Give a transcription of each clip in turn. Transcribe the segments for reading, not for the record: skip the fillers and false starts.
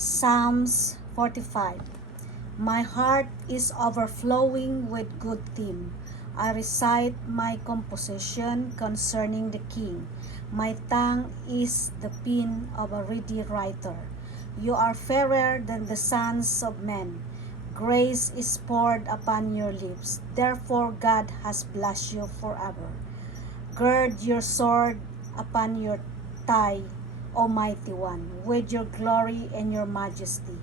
Psalms 45. My heart is overflowing with good theme. I recite my composition concerning the king. My tongue is the pen of a ready writer. You are fairer than the sons of men. Grace is poured upon your lips. Therefore God has blessed you forever. Gird your sword upon your thigh, O mighty one, with your glory and your majesty.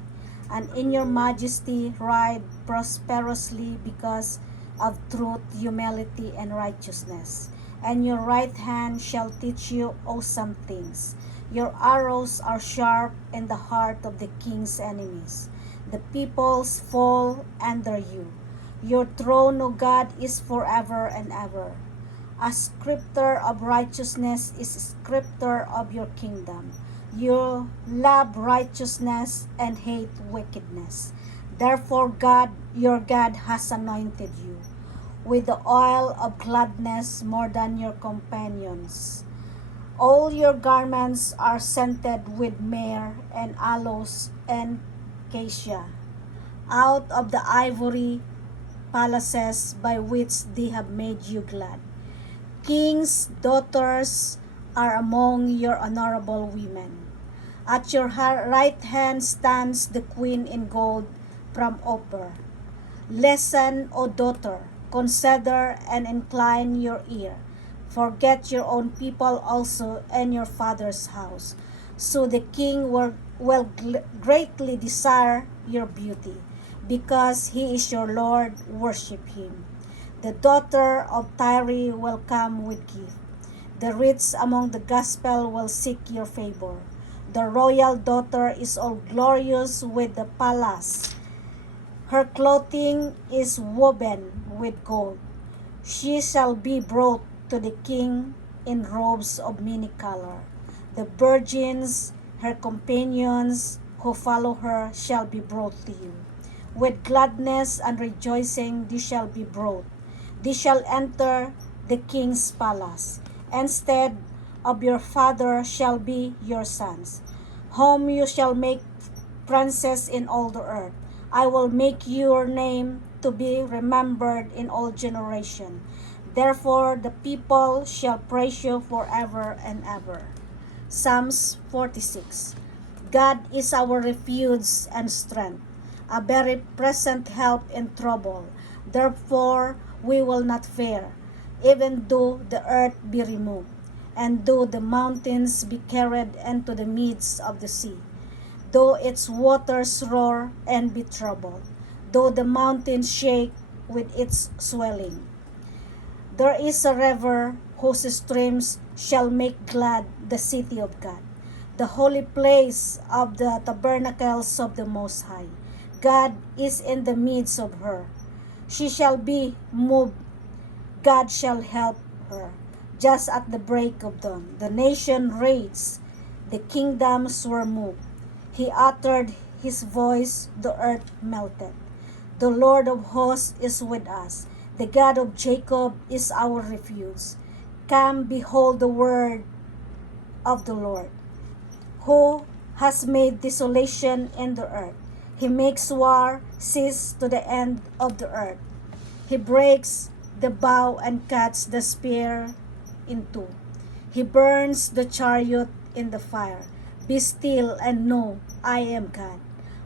And in your majesty ride prosperously because of truth, humility, and righteousness. And your right hand shall teach you awesome things. Your arrows are sharp in the heart of the king's enemies. The peoples fall under you. Your throne, O God, is forever and ever. A scriptor of righteousness is a scriptor of your kingdom. You love righteousness and hate wickedness. Therefore God, your God, has anointed you with the oil of gladness more than your companions. All your garments are scented with myrrh and aloes and cassia. Out of the ivory palaces by which they have made you glad. King's daughters are among your honorable women. At your right hand stands the queen in gold from Ophir. Listen, O daughter, consider and incline your ear. Forget your own people also and your father's house. So the king will greatly desire your beauty. Because he is your Lord, worship him. The daughter of Tyre will come with gift. The rich among the gospel will seek your favor. The royal daughter is all glorious with the palace. Her clothing is woven with gold. She shall be brought to the king in robes of many color. The virgins, her companions who follow her, shall be brought to you. With gladness and rejoicing they shall be brought. They shall enter the king's palace. Instead of your father shall be your sons, whom you shall make princes in all the earth. I will make your name to be remembered in all generation. Therefore the people shall praise you forever and ever. Psalms 46. God is our refuge and strength, a very present help in trouble. Therefore we will not fear, even though the earth be removed, and though the mountains be carried into the midst of the sea, though its waters roar and be troubled, though the mountains shake with its swelling. There is a river whose streams shall make glad the city of God, the holy place of the tabernacles of the Most High. God is in the midst of her. She shall be moved. God shall help her. Just at the break of dawn, the nation raged. The kingdoms were moved. He uttered his voice, the earth melted. The Lord of hosts is with us. The God of Jacob is our refuge. Come, behold the word of the Lord, who has made desolation in the earth. He makes war cease to the end of the earth. He breaks the bow and cuts the spear in two. He burns the chariot in the fire. Be still and know I am God.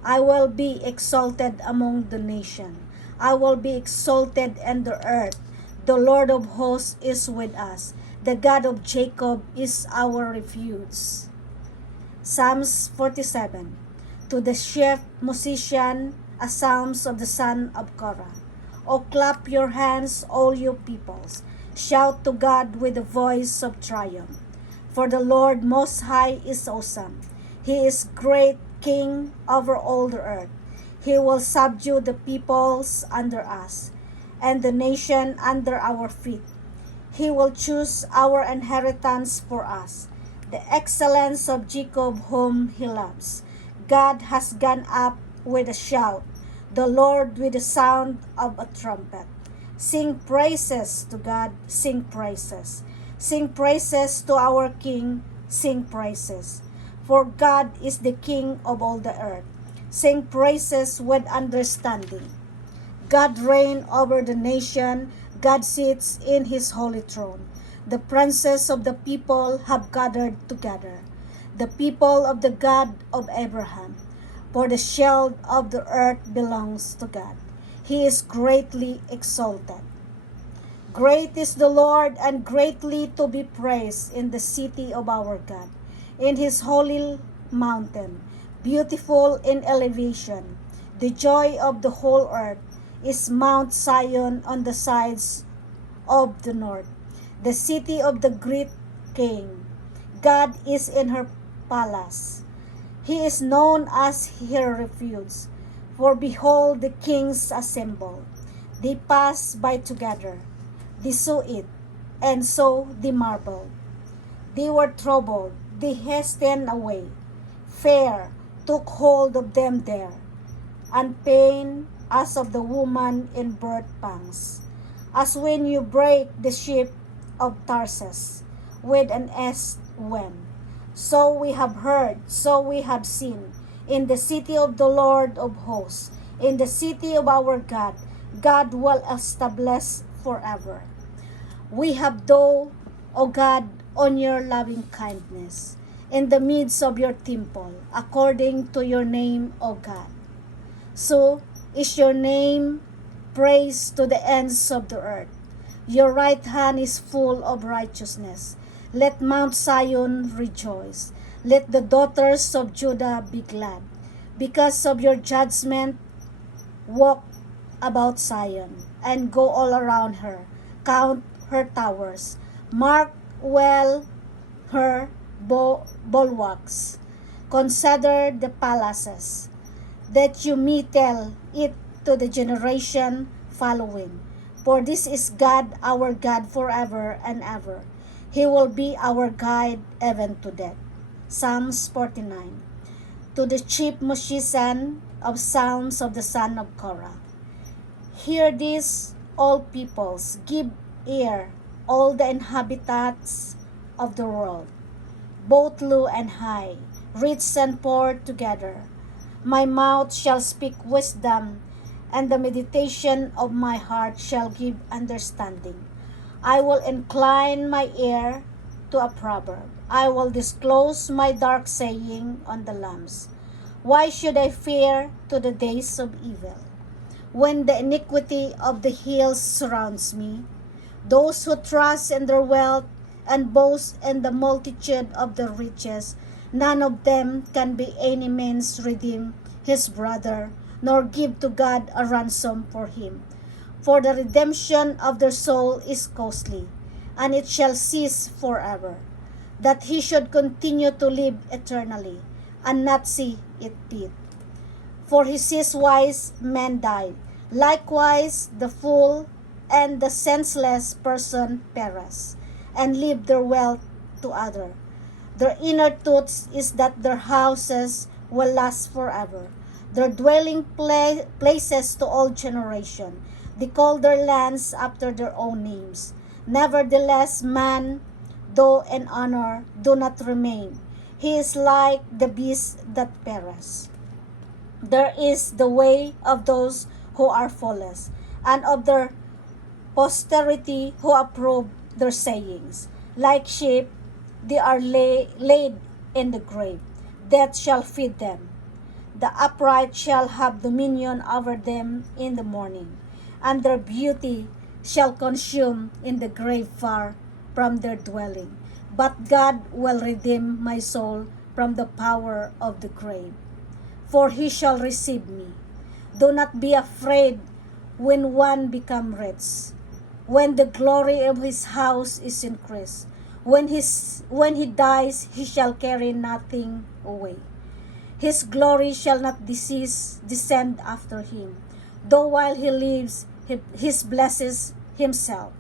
I will be exalted among the nations. I will be exalted in the earth. The Lord of hosts is with us. The God of Jacob is our refuge. Psalms 47. To the chief musician, a psalms of the son of Korah. O clap your hands, all you peoples. Shout to God with the voice of triumph. For the Lord Most High is awesome. He is great King over all the earth. He will subdue the peoples under us, and the nation under our feet. He will choose our inheritance for us, the excellence of Jacob whom he loves. God has gone up with a shout, the Lord with the sound of a trumpet. Sing praises to God, sing praises. Sing praises to our King, sing praises. for God is the King of all the earth. Sing praises with understanding. God reigns over the nation. God sits in his holy throne. The princes of the people have gathered together, the people of the God of Abraham. For the shield of the earth belongs to God. He is greatly exalted. Great is the Lord, and greatly to be praised in the city of our God, in his holy mountain, beautiful in elevation. The joy of the whole earth is Mount Zion on the sides of the north, the city of the great King. God is in her palace. He is known as her refuge. For behold, the kings assemble. They pass by together. They saw it, and so they marveled. They were troubled. They hastened away. Fear took hold of them there, and pain as of the woman in birth pangs. As when you break the ship of Tarsus with an east wind. So we have heard, so we have seen, in the city of the Lord of hosts, in the city of our God, God will establish forever. We have thou, O God, on your loving kindness, in the midst of your temple, according to your name, O God. So is your name praised to the ends of the earth. Your right hand is full of righteousness. Let Mount Zion rejoice. Let the daughters of Judah be glad. Because of your judgment, walk about Zion, and go all around her. Count her towers. Mark well her bulwarks. Consider the palaces, that you may tell it to the generation following. For this is God, our God, forever and ever. He will be our guide even to death. Psalms 49. To the chief musician of psalms of the son of Korah. Hear this, all peoples, give ear, all the inhabitants of the world, both low and high, rich and poor together. My mouth shall speak wisdom, and the meditation of my heart shall give understanding. I will incline my ear to a proverb. I will disclose my dark saying on the lambs. Why should I fear to the days of evil, when the iniquity of the hills surrounds me? Those who trust in their wealth and boast in the multitude of their riches, none of them can by any means redeem his brother, nor give to God a ransom for him. For the redemption of their soul is costly, and it shall cease forever, that he should continue to live eternally, and not see it pit. For he sees wise men die, likewise the fool and the senseless person perish, and leave their wealth to other. Their inner thoughts is that their houses will last forever, their dwelling places to all generation. They call their lands after their own names. Nevertheless, man, though in honor, do not remain. He is like the beasts that perish. There is the way of those who are foolish, and of their posterity who approve their sayings. Like sheep, they are laid in the grave. Death shall feed them. The upright shall have dominion over them in the morning, and their beauty shall consume in the grave far from their dwelling. But God will redeem my soul from the power of the grave, for he shall receive me. Do not be afraid when one become rich, when the glory of his house is increased. When he dies, he shall carry nothing away. His glory shall not descend after him, though while he lives, he blesses himself.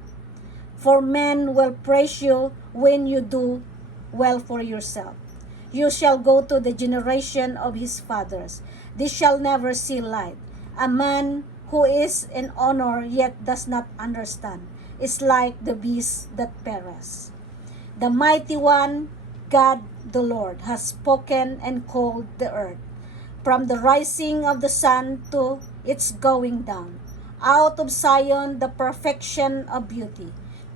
For men will praise you when you do well for yourself. You shall go to the generation of his fathers. They shall never see light. A man who is in honor yet does not understand is like the beasts that perish. The mighty one God the Lord has spoken and called the earth. From the rising of the sun to its going down, out of Zion the perfection of beauty,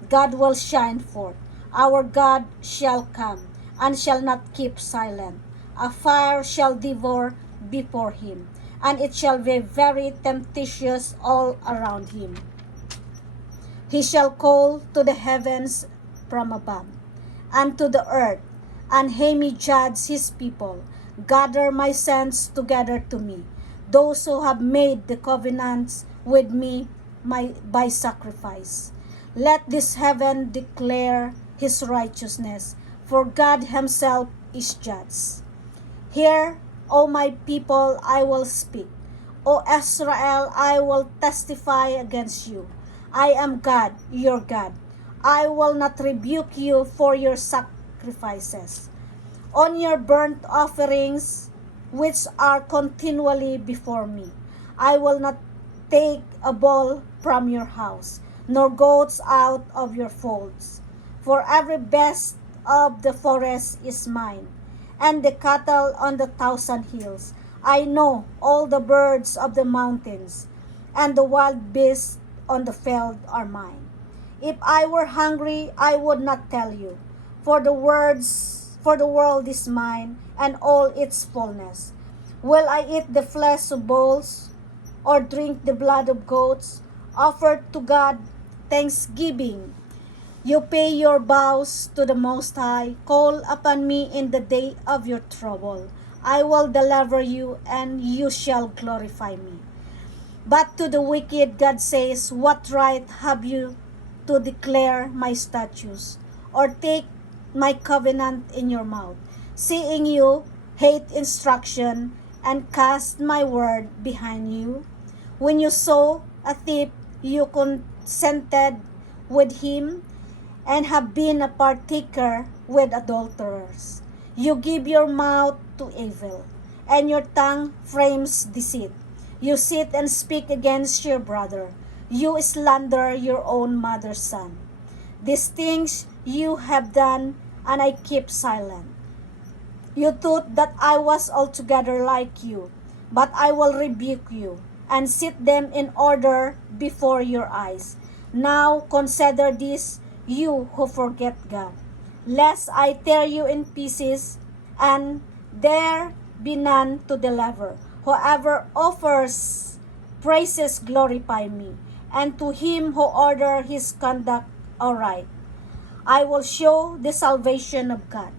God will shine forth. Our God shall come, and shall not keep silent. A fire shall devour before him, and it shall be very tempestuous all around him. He shall call to the heavens from above, and to the earth, and he may judge his people. Gather my saints together to me, those who have made the covenants with me by sacrifice. Let this heaven declare his righteousness, for God himself is judge. Hear, O my people, I will speak. O Israel, I will testify against you. I am God, your God. I will not rebuke you for your sacrifices. On your burnt offerings, which are continually before me, I will not take a bull from your house, nor goats out of your folds. For every beast of the forest is mine, and the cattle on the 1,000 hills. I know all the birds of the mountains, and the wild beasts on the field are mine. If I were hungry, I would not tell you, for the world is mine, and all its fullness. Will I eat the flesh of bulls, or drink the blood of goats? Offer to God thanksgiving. You pay your vows to the Most High. Call upon me in the day of your trouble. I will deliver you, and you shall glorify me. But to the wicked God says, what right have you to declare my statutes, or take my covenant in your mouth, seeing you hate instruction and cast my word behind you? When you saw a thief, you consented with him, and have been a partaker with adulterers. You give your mouth to evil, and your tongue frames deceit. You sit and speak against your brother. You slander your own mother's son. These things you have done, and I keep silent. You thought that I was altogether like you, but I will rebuke you, and set them in order before your eyes. Now consider this, you who forget God, lest I tear you in pieces, and there be none to deliver. Whoever offers praises glorify me, and to him who order his conduct aright, I will show the salvation of God.